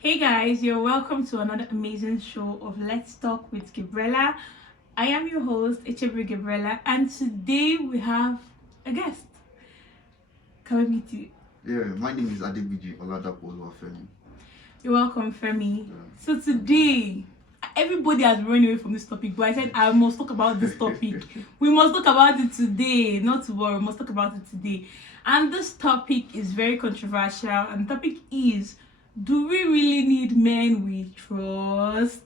Hey guys, you're welcome to another amazing show of Let's Talk with Gabriella. I am your host, Gabriella, and today we have a guest. Can we meet you? Yeah, my name is Adebiji Oladapo Oluwafemi. You're welcome, Femi. Yeah. So today, everybody has run away from this topic, but I said I must talk about this topic. We must talk about it today, not tomorrow. We must talk about it today. And this topic is very controversial, and the topic is, do we really need men we trust?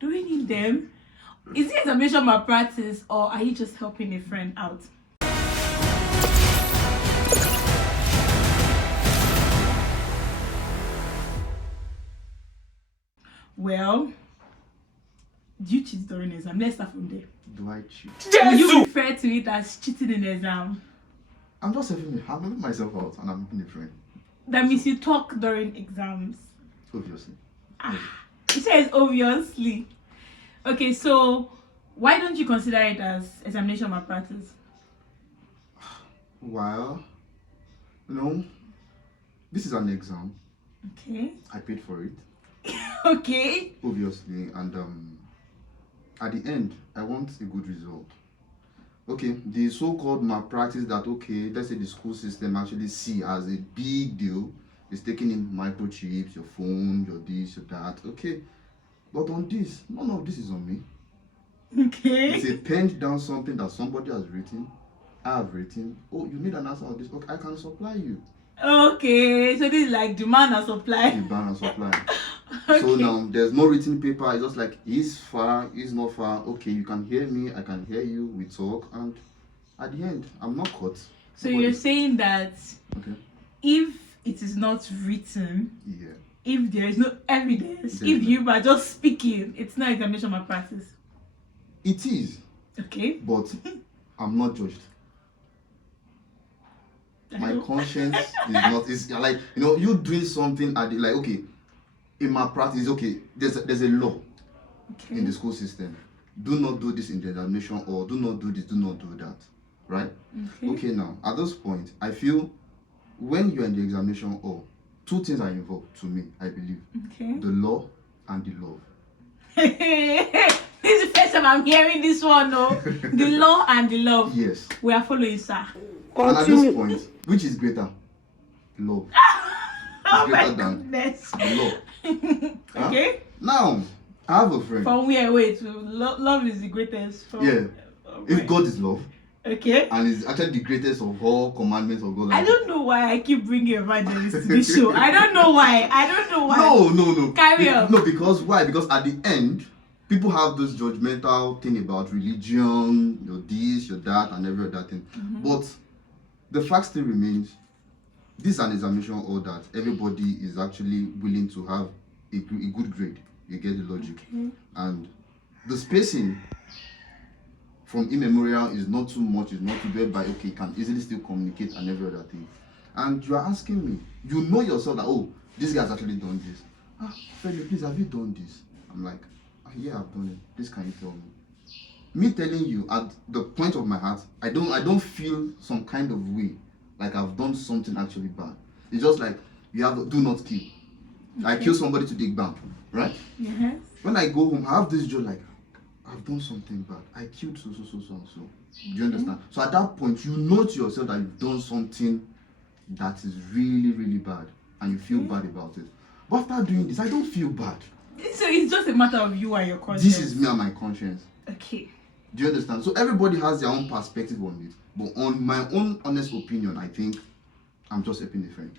Do we need them? Is it examination malpractice, or are you just helping a friend out? Well, do you cheat during exam? Let's start from there. Do I cheat? Do you refer to it as cheating in exam? I'm just helping myself out and I'm helping a friend. That means you talk during exams. Obviously. It says obviously. Okay, so why don't you consider it as examination malpractice? Well, this is an exam. Okay. I paid for it. Okay. Obviously, and at the end, I want a good result. Okay, the so-called malpractice that, let's say the school system actually see as a big deal is taking in microchips, your phone, your this, your that. Okay, but on this, none of this is on me. Okay. It's a penned down something that somebody has written. I have written. Oh, you need an answer on this. Okay, I can supply you. Okay, so this is like demand and supply. Demand and supply. Okay. So now there's no written paper. It's just like he's far, he's not far. Okay, you can hear me, I can hear you. We talk, and at the end, I'm not caught. So you're saying that if it is not written, if there is no evidence, if you are just speaking, it's not examination malpractice. It is. Okay. But I'm not judged. My conscience is not. It's like you doing something at the in my practice. Okay, there's a law in the school system. Do not do this in the examination, or do not do this, do not do that. Right? Okay, now at this point, I feel when you're in the examination hall, two things are involved to me, I believe. Okay. The law and the love. This is the first time I'm hearing this one, no? The law and the love. Yes. We are following, sir. And at this point, which is greater? Love. Oh my Greater than goodness. the law. Okay. Huh? Now, I have a friend. From where? Wait, love is the greatest. Yeah. If God is love. Okay. And it's actually the greatest of all commandments of God. I don't know why I keep bringing evangelists to this show. I don't know why. No. Carry on. No, because why? Because at the end, people have this judgmental thing about religion, your this, your that, and every other thing. But the fact still remains, this is an examination hall that everybody is actually willing to have a good grade. You get the logic. And the spacing from immemorial is not too much, it's not too bad, by you can easily still communicate and every other thing. And you are asking me, you know yourself that, this guy's actually done this. Feli, please, have you done this? I'm like, yeah, I've done it. Please, can you tell me? Me telling you at the point of my heart, I don't feel some kind of way like I've done something actually bad. It's just like you have to do not kill. I kill somebody to dig bang, right? Yes. When I go home, I have this joy like I've done something bad. I killed so. Do you understand? So at that point, you know to yourself that you've done something that is really, really bad, and you feel bad about it. But after doing this, I don't feel bad. So it's just a matter of you and your conscience. This is me and my conscience. Okay. Do you understand? So everybody has their own perspective on it. But on my own honest opinion, I think I'm just helping a friend.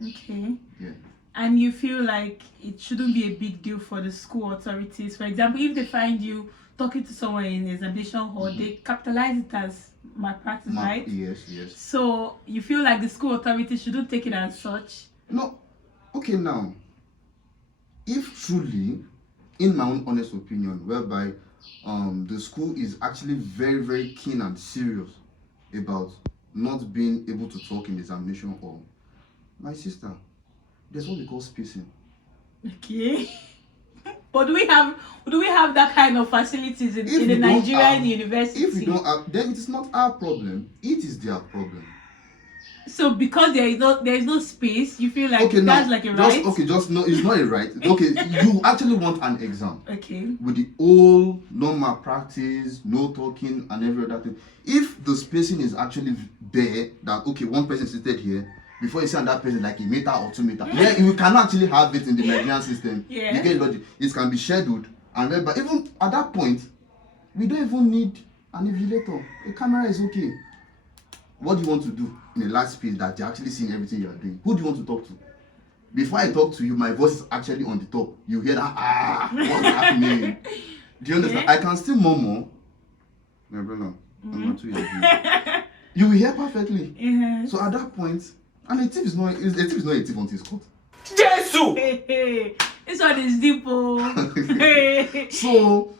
Okay. Yeah. And you feel like it shouldn't be a big deal for the school authorities. For example, if they find you talking to someone in the examination hall, they capitalize it as malpractice, right? Yes. So you feel like the school authorities shouldn't take it as such? No. Okay, now, if truly, in my own honest opinion, whereby the school is actually very, very keen and serious about not being able to talk in the examination hall, my sister, there's what we call spacing. Okay. But do we have that kind of facilities in the Nigerian university? If we don't have, then it is not our problem. It is their problem. So because there is no space, you feel like Okay, that's now like a right? just no, it's not a right. Okay, you actually want an exam. Okay. With the all no malpractice, no talking, and every other thing. If the spacing is actually there, that okay, one person seated here, before you see another person like a meter or 2 meters, yeah, you can actually have it in the Nigerian system. Yeah. You get logic. It can be scheduled, and but even at that point, we don't even need an invigilator. A camera is okay. What do you want to do in a large space that you're actually seeing everything you are doing? Who do you want to talk to? Before I talk to you, my voice is actually on the top. You hear that, what's happening? Do you understand? Yeah. I can still murmur. No, bro, no. I'm not too young. You will hear perfectly. Yeah. So at that point, and a thief is not a thief until it's caught. Jesus! Hey, this one is deep. So,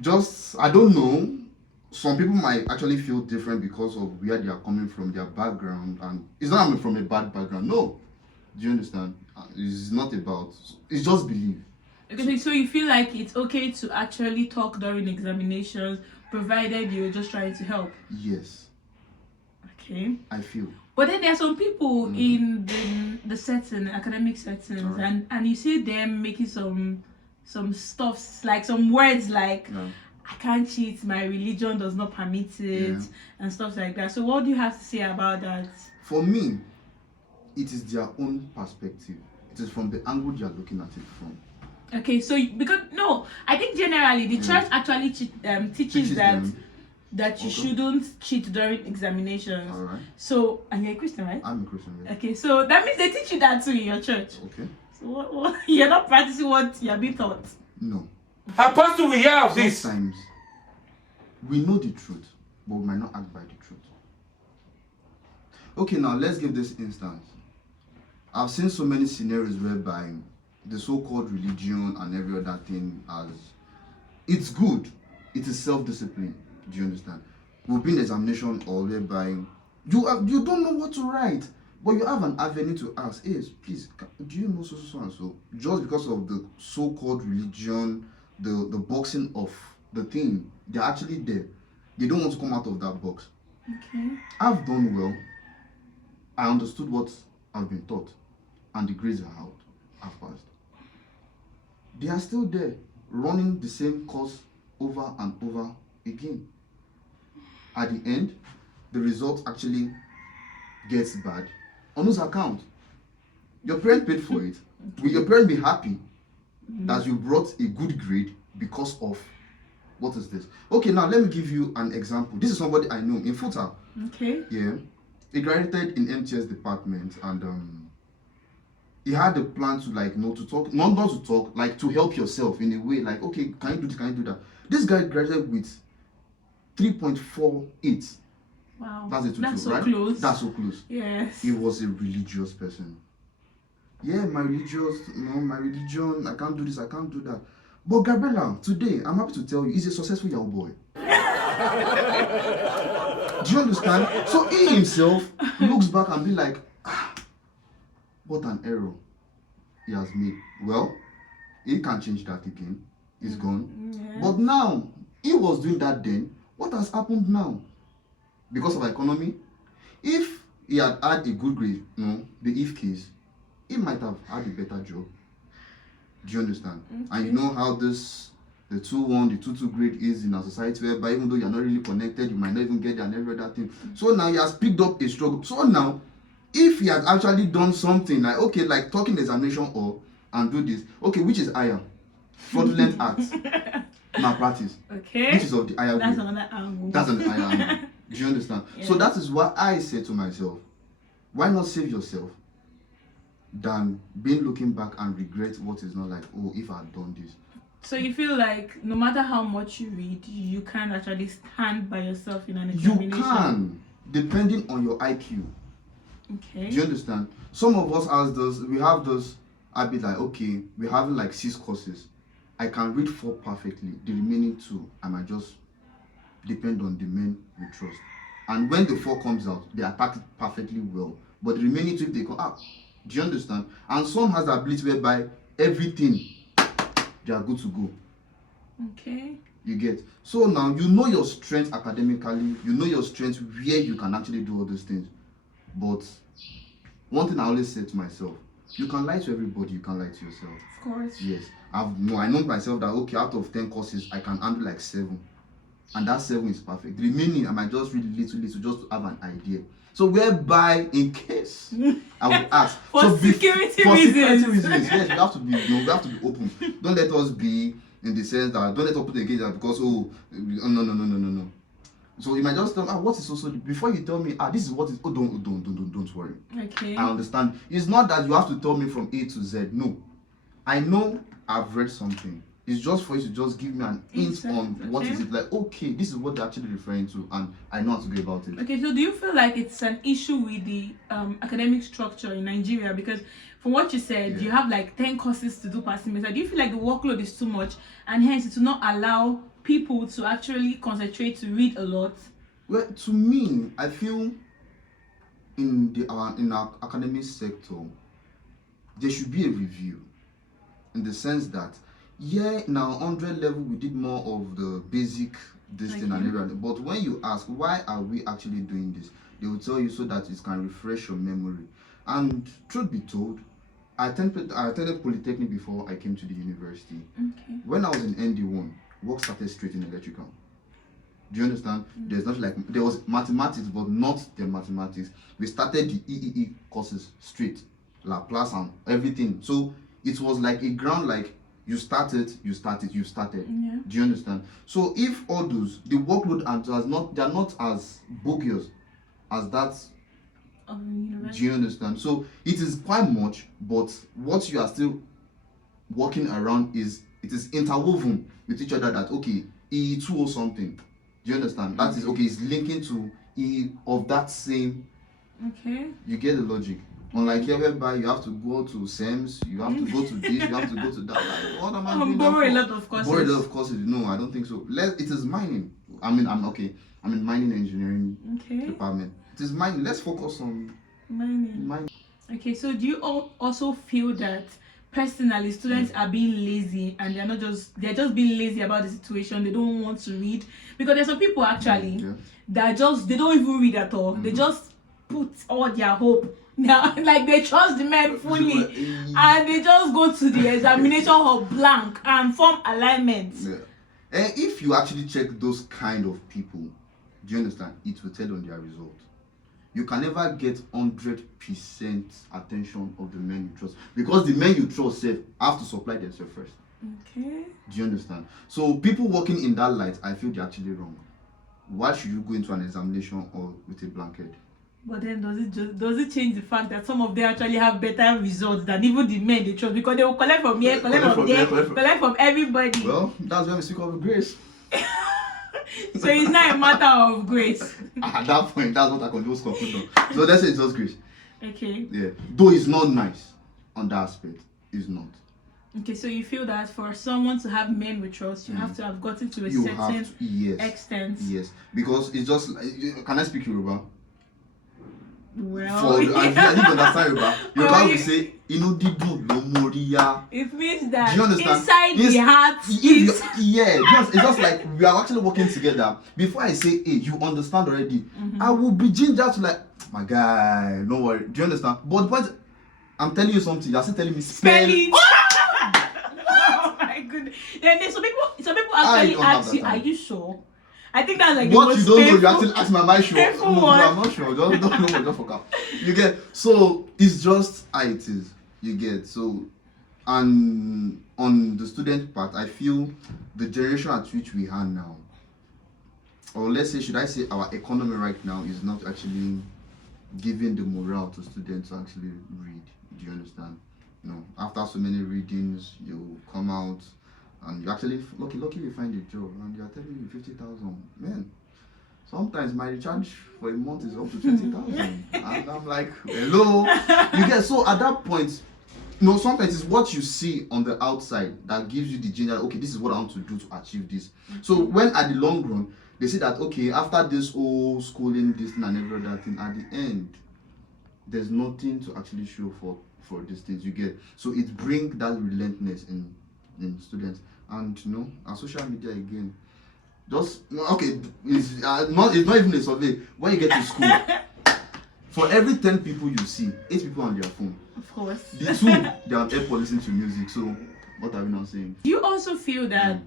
just I don't know. Some people might actually feel different because of where they are coming from, their background, and it's not I'm from a bad background. No, do you understand? It's not about. It's just belief. Okay, so you feel like it's okay to actually talk during examinations, provided you're just trying to help. Yes. Okay. I feel. But then there are some people in the setting, academic settings, Right. and you see them making some stuffs, like some words like Yeah. I can't cheat, my religion does not permit it, and stuff like that. So what do you have to say about that? For me, it is their own perspective. It is from the angle they are looking at it from. Okay, so because no, I think generally the church actually teaches that them. that you Okay. shouldn't cheat during examinations. All right. So, and you're a Christian, right? I'm a Christian. Yeah. Okay, so that means they teach you that too in your church. Okay. So what you're not practicing what you're being taught. No. Apostle, we hear of this. Sometimes we know the truth, but we might not act by the truth. Okay, now let's give this instance. I've seen so many scenarios whereby the so-called religion and every other thing it's good. It is self-discipline. Do you understand? We'll be in examination or whereby you don't know what to write, but you have an avenue to ask. Hey, please, do you know so and so? Just because of the so-called religion, the boxing of the thing, they're actually there. They don't want to come out of that box. Okay. I've done well. I understood what I've been taught, and the grades are out. I've passed. They are still there, running the same course over and over again. At the end, the result actually gets bad. On whose account? Your parent paid for it. Will your parent be happy that you brought a good grade because of what is this? Okay, now let me give you an example. This is somebody I know in Futa. Okay. Yeah. He graduated in MTS department, and he had a plan to to talk, not to talk, like to help yourself in a way, like okay, can you do this, can you do that? This guy graduated with 3.48. Wow. That's a 2.2, That's so right? close. That's so close. Yes. He was a religious person. Yeah, my religion, I can't do this, I can't do that. But Gabriella, today, I'm happy to tell you, he's a successful young boy. Do you understand? So he himself looks back and be like, what an error he has made. Well, he can't change that again. It's gone. Yeah. But now, he was doing that then. What has happened now? Because of the economy, if he had had a good grade, the if case, he might have had a better job. Do you understand? Okay. And you know how the 2-1, the 2-2 grade is in a society whereby even though you're not really connected, you might not even get there and every other thing. So now he has picked up a struggle. So now, if he has actually done something like, okay, like talking examination and do this, okay, which is higher? Fraudulent acts, malpractice. Okay. Which is of the higher That's grade. another angle. That's an higher angle. Do you understand? Yeah. So that is why I say to myself, why not save yourself than being looking back and regret what is not like, oh, if I had done this. So you feel like no matter how much you read, you can't actually stand by yourself in an You examination. can, depending on your IQ. Okay. Do you understand? Some of us we have those, I'd be like, okay, we're having like 6 courses. I can read 4 perfectly. The remaining 2, I might just depend on the men we trust. And when the 4 comes out, they attack it perfectly well. But the remaining 2, if they come out, do you understand? And some has the ability whereby everything, they are good to go. Okay. You get? So now, you know your strength academically, you know your strength where you can actually do all these things. But one thing I always say to myself, you can lie to everybody, you can lie to yourself. Of course. Yes. I know myself that okay, out of 10 courses, I can handle like 7. And that 7 is perfect. The remaining, I might just read little just to have an idea. So whereby, in case I would ask for security reasons, yes, we have to be, we have to be open. Don't let us be in the sense that don't let us put against that because no. So you might just tell me, what is also before you tell me, this is what is. Oh, don't worry. Okay. I understand. It's not that you have to tell me from A to Z. No, I know I've read something. It's just for you to just give me an hint on what is it like. Okay, this is what they're actually referring to, and I know how to go about it. Okay, so do you feel like it's an issue with the academic structure in Nigeria? Because from what you said, you have like 10 courses to do per semester. Do you feel like the workload is too much, and hence it will not allow people to actually concentrate to read a lot? Well, to me, I feel in our academic sector, there should be a review, in the sense that in our 100 level we did more of the basic thing and everything. But when you ask why are we actually doing this, they will tell you so that it can refresh your memory. And truth be told, I attended Polytechnic before I came to the university. Okay. When I was in ND1, work started straight in electrical. Do you understand? There's not like there was mathematics, but not the mathematics. We started the EEE courses straight, Laplace and everything. So it was like a ground, like you started. Yeah. Do you understand? So if all those, the workload they're not as bogus as that. Do you understand? So it is quite much, but what you are still working around is it is interwoven with each other. That okay, EE2 or something. Do you understand? That is okay. It's linking to EE of that same. Okay. You get the logic. Unlike here, whereby you have to go to SEMS, you have to go to this, you have to go to that. Like, what am I doing? Borrow a lot of courses. No, I don't think so. It is mining. I'm in mining engineering department. It is mining. Let's focus on mining. Okay, so do you also feel that personally students are being lazy and they're just being lazy about the situation? They don't want to read, because there's some people actually that they don't even read at all. They just put all their hope now, like they trust the men fully, and they just go to the examination hall blank and form alignments. And if you actually check those kind of people, do you understand? It will tell on their result. You can never get 100% attention of the men you trust, because the men you trust have to supply themselves first. Okay. Do you understand? So people working in that light, I feel they're actually wrong. Why should you go into an examination or with a blanket? But then does it change the fact that some of them actually have better results than even the men they trust, because they will collect from here, collect from there, collect from everybody? Well, that's when we speak of grace. So it's not a matter of grace. At that point, that's what I can just conclude on. So let's say it's just grace. Okay. Yeah. Though it's not nice on that aspect. It's not. Okay, so you feel that for someone to have men with trust, you have to have gotten to a certain extent. Yes. Because it's just like, can I speak Yoruba? Well, I didn't understand Yoruba. Yoruba will say, it means that do you understand? Inside the heart it's just like we are actually working together. Before I say you understand already, I will be ginger to like, my guy, no worry. Do you understand? But when I'm telling you something, you're still telling me spell it. Oh my goodness. Then some people actually ask you, are you sure? I think that's like what the most you don't painful, know, you actually ask me, am I sure? No, I'm not sure. Just don't know, just fuck up. You get, so it's just how it is. You get, so, and on the student part, I feel the generation at which we are now, or let's say, should I say our economy right now is not actually giving the morale to students to actually read. Do you understand? No, after so many readings, you come out and you actually luckily find a job and they are telling you 50,000. Man, sometimes my recharge for a month is up to 20,000, and I'm like, hello. You get, so at that point, sometimes it's what you see on the outside that gives you the general, okay, this is what I want to do to achieve this. So when at the long run they say that, okay, after this whole schooling, this thing and every other thing, at the end there's nothing to actually show for these things. You get, so it brings that relentlessness in students. And our social media again, just okay, it's not even a survey. When you get to school, For every 10 people you see, 8 people on their phone. Of course. The 2, they are airport listening to music. So what are we not saying? Do you also feel that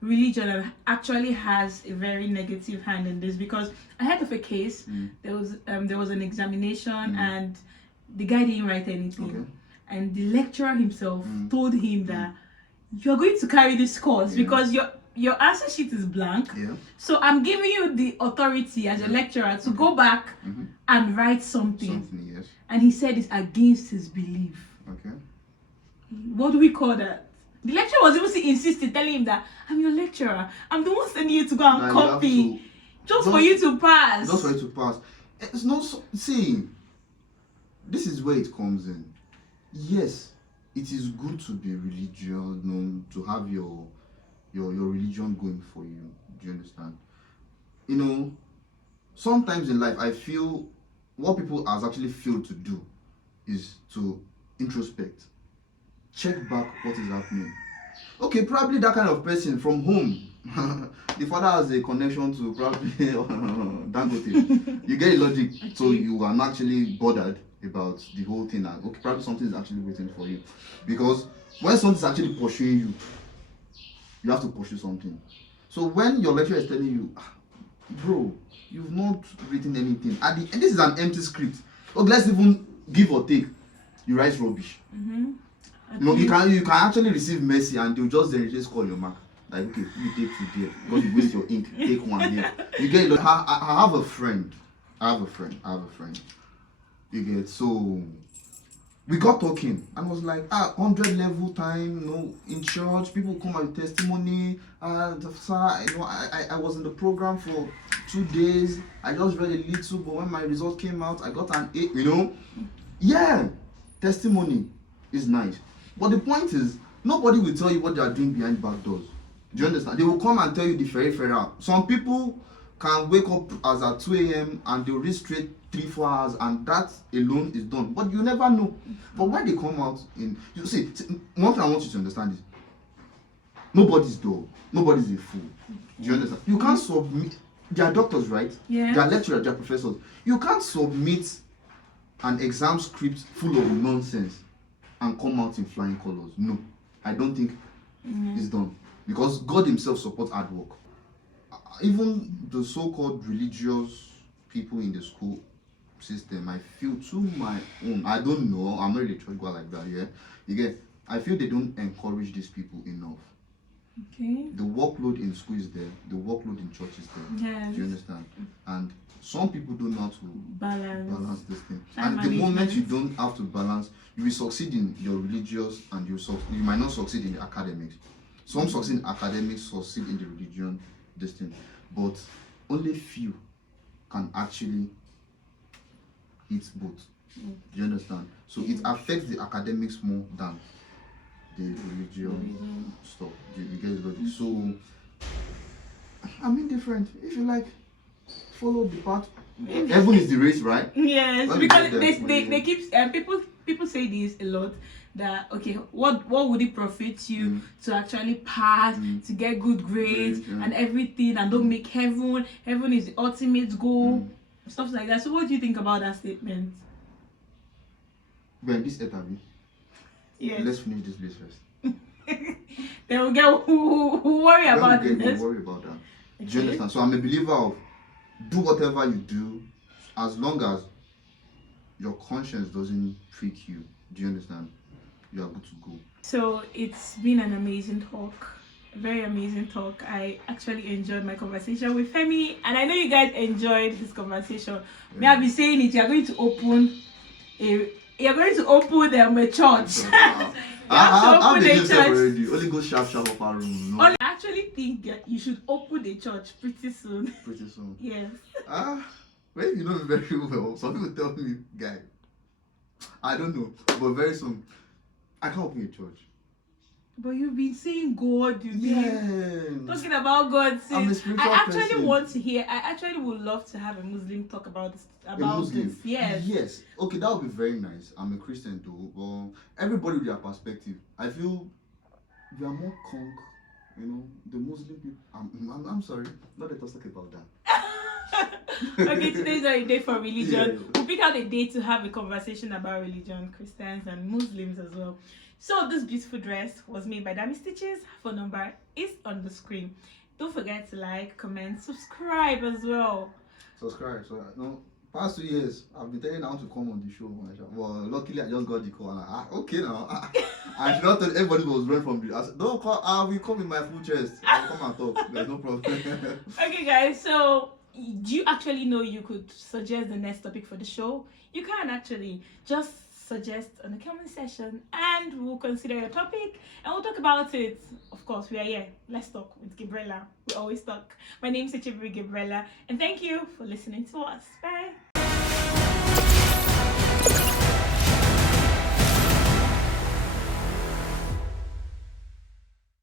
religion actually has a very negative hand in this? Because I heard of a case. There was an examination and the guy didn't write anything, and the lecturer himself told him that you're going to carry this course because your answer sheet is blank. So I'm giving you the authority as a lecturer to go back and write something. And he said it's against his belief. What do we call that? The lecturer was even insisting, telling him that I'm your lecturer. I'm the one sending you to go and copy. Just for you to pass. Just for you to pass. It's not see. This is where it comes in. Yes, it is good to be religious, to have your religion going for you. Do you understand? You know, sometimes in life I feel what people has actually failed to do is to introspect. Check back what is happening. Okay, probably that kind of person from home. The father has a connection to probably Dangote. You get the logic. So you are not actually bothered about the whole thing. Okay, probably something is actually waiting for you. Because when something is actually pursuing you, you have to pursue something. So when your lecturer is telling you, bro, you've not written anything. And this is an empty script. Okay, let's even give or take. You write rubbish. You can actually receive mercy and they'll just call your mark. Like, okay, you take 2 there because you waste your ink. Take 1 here. You get. I have a friend. You get. So we got talking and was like 100 level time. In church, people come with testimony. Sir, I was in the program for 2 days. I just read a little, but when my result came out, I got an A. Yeah, testimony is nice. But the point is, nobody will tell you what they are doing behind back doors. Do you understand? They will come and tell you the very out. Some people can wake up as at 2 a.m. and they'll read straight 3-4 hours, and that alone is done. But you never know. But when they come out you see, one thing I want you to understand is nobody's dull. Nobody's a fool. Do you understand? You can't submit. They are doctors, right? Yeah. They are lecturers, they are professors. You can't submit an exam script full of nonsense and come out in flying colors. No, I don't think it's done, because God himself supports hard work. Even the so-called religious people in the school system, I feel to my own, I don't know, I'm not really a church guy like that, yeah. You get, I feel they don't encourage these people enough. Okay. The workload in school is there, the workload in church is there. Yes. Do you understand? And some people don't know how to balance this thing. And the management. moment you don't have to balance, you will succeed in your religious and you might not succeed in the academics. Some succeed in academics, succeed in the religion, this thing. But only few can actually hit both. Do you understand? So it affects the academics more than the religion stuff. You get the logic? So I'm indifferent. If you like, follow the path. Heaven is the race, right? Yes, When because we get there, they keep people say this a lot, that okay, what would it profit you to actually pass, to get good grades and everything, and don't make heaven is the ultimate goal, stuff like that. So what do you think about that statement? Well, this interview, Yes. let's finish this place first. They will get who worry about Don't this. worry about that. Do you understand? So I'm a believer of do whatever you do as long as your conscience doesn't trick you. Do you understand? You are good to go. So it's been an amazing talk, a very amazing talk. I actually enjoyed my conversation with Femi, and I know you guys enjoyed this conversation. May I be saying it? You're going to open a church. I've been doing that already. Only go sharp of our room. No? I actually think that you should open a church pretty soon. Pretty soon. Yes. Well, you know me very well. Some people tell me, guy, I don't know, but very soon, I can't open a church. But you've been saying God, talking about God since. I'm a spiritual I actually person. want to hear. I actually would love to have a Muslim talk about this. This. Yes. Yes. Okay, that would be very nice. I'm a Christian too, but everybody with their perspective. I feel we are more conk. The Muslim people. I'm sorry. Not let us talk about that. Okay, today's not a day for religion. Yeah. We'll pick out a day to have a conversation about religion, Christians and Muslims as well. So this beautiful dress was made by Dami Stitches. Phone number is on the screen. Don't forget to like, comment, subscribe as well. Subscribe. So no, past 2 years I've been telling her to come on the show. Well, luckily I just got the call. And okay now. I should not tell everybody was running from the. I said, don't call. I will come in my full chest. I'll come and talk. There's no problem. Okay, guys. So do you actually know you could suggest the next topic for the show? You can actually just suggest on the comment section and we'll consider your topic and we'll talk about it. Of course, we are here. Let's talk with Gabriella. We always talk. My name is Gabriella and thank you for listening to us. Bye.